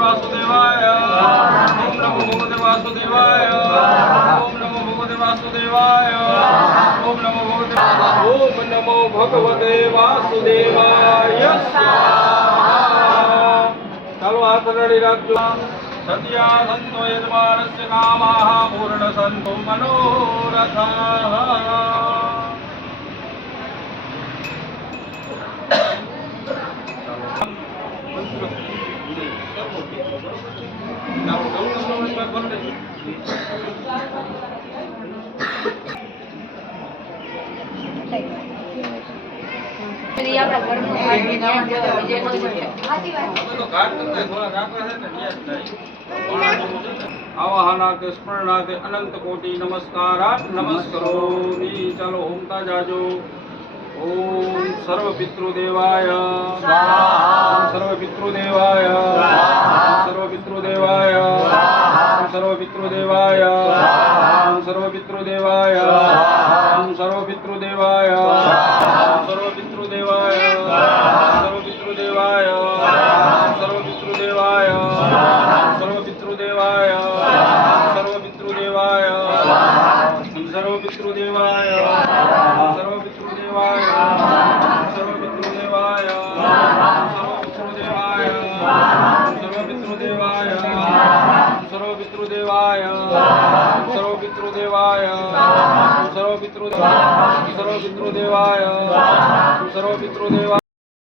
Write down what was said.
वासुदेवाय ओम नमो भगवते वासुदेवाय ओम नमो भगवते वासुदेवाय ओम नमो भगवते वासुदेवाय चलो हाथ रेडी रखो सत्या संतो यजमानस्य कामाः पूर्ण संतो मनोरथाः आवाहनार्थे स्मरणार्थे अनंत कोटि नमस्कारात् नमस्करोमि। चलो ओमता जाजो। ओम सर्व पितृदेवाय स्वाहा सर्व पितृदेवाय स्वाहा सर्व पितृदेवाय स्वाहा सर्व पितृदेवाय स्वाहा सर्व पितृदेवाय स्वाहा सर्व पितृदेवाय स्वाहा सर्व पितृदेवाय स्वाहा सर्व पितृदेवाय स्वाहा सर्व पितृदेवाय स्वाहा सर्व पितृदेवाय स्वाहा सर्व पितृदेवाय स्वाहा सर्व पितृदेवाय सर्व पितृदेवाय सर्व पितृदेवाय सर्व पितृदेवाय सर्व पितृदेवाय सर्व पितृदेवाय सर्व पितृदेवाय सर्व पितृदेवाय सर्व पितृदेवाय सर्व पितृदेवाय